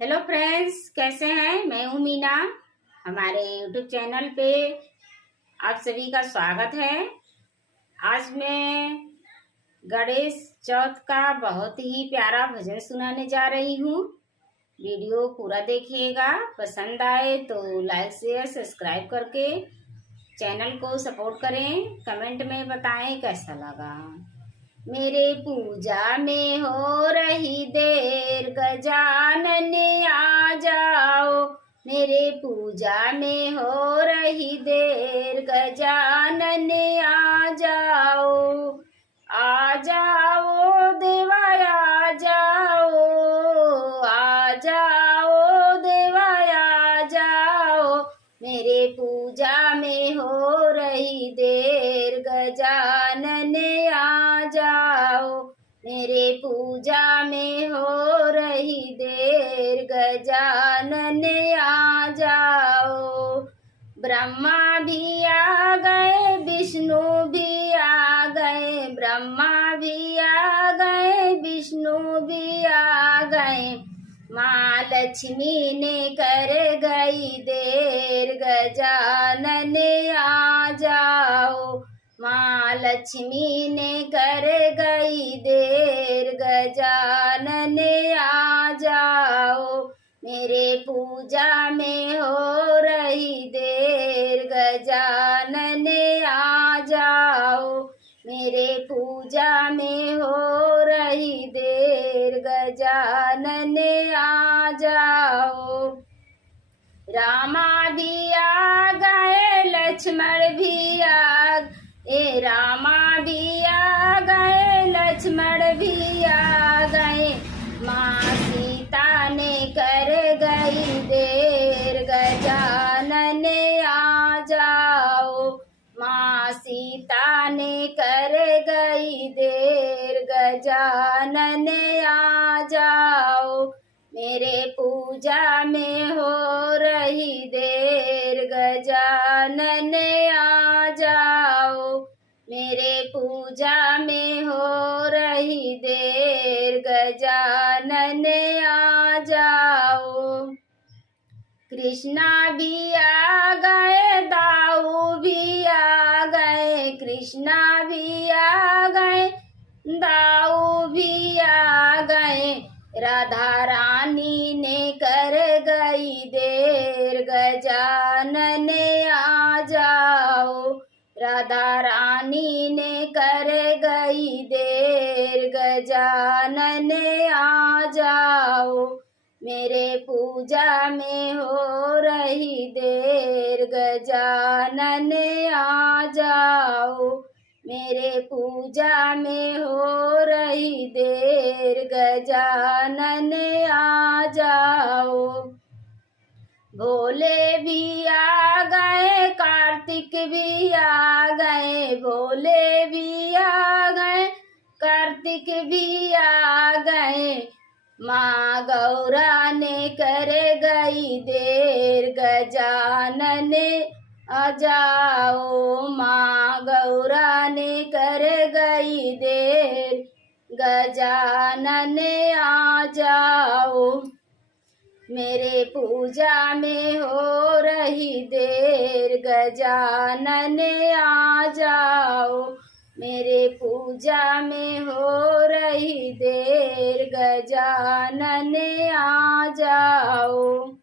Hello friends, कैसे हैं। मैं हूँ मीना। हमारे यूट्यूब चैनल पे आप सभी का स्वागत है। आज मैं गणेश चौथ का बहुत ही प्यारा भजन सुनाने जा रही हूँ। वीडियो पूरा देखिएगा। पसंद आए तो लाइक शेयर सब्सक्राइब करके चैनल को सपोर्ट करें। कमेंट में बताएं कैसा लगा। मेरे पूजा में हो रही देर, गजानन आ जाओ। मेरे पूजा में हो रही देर, गजानन आ जाओ। आ जाओ देवा आ जाओ, आ जाओ देवा आ जाओ। मेरे पूजा में हो रही देर, गजानन आ जाओ। मेरे पूजा में हो रही देर, गजानन आ जाओ। ब्रह्मा भी आ गए, विष्णु भी आ गए। ब्रह्मा भी आ गए, विष्णु भी आ गए। माँ लक्ष्मी ने कर गई देर, गजानन आ जाओ। माँ लक्ष्मी ने कर गई देर, गजानन आ जाओ। मेरे पूजा में हो रही देर, गजानन आ जाओ। मेरे पूजा में हो रही देर, गजानन आ जाओ। रामा भी आ गए, लक्ष्मण भी आ गए। रामा भी आ गए, लक्ष्मण भी आ गए। माँ सीता ने कर गई देर, गजानन आ जाओ। माँ सीता ने कर गई देर, गजानन आ जाओ। मेरे पूजा में हो रही देर, गजानन आ जाओ। मेरे पूजा में हो रही देर, गजानन आ जाओ। कृष्णा भी आ गए, दाऊ भी आ गए। कृष्णा भी आ गए, दाऊ भी आ गए। राधा रानी ने कर गई देर, गजानन आ जाओ। राधा रानी ने कर गई देर, गजानन आ जाओ। मेरे पूजा में हो रही देर, गजानन आ जाओ। मेरे पूजा में हो रही देर, गजानन आ जाओ। भोले भी आ गए, कार्तिक भी आ गए। भोले भी आ गए, कार्तिक भी आ गए। माँ गौरा ने कर गई देर, गजानन आ जाओ। माँ गौरा ने कर गई देर, गजानन आ जाओ। मेरे पूजा में हो रही देर, गजानन आ जाओ। मेरे पूजा में हो रही देर, गजानन आ जाओ।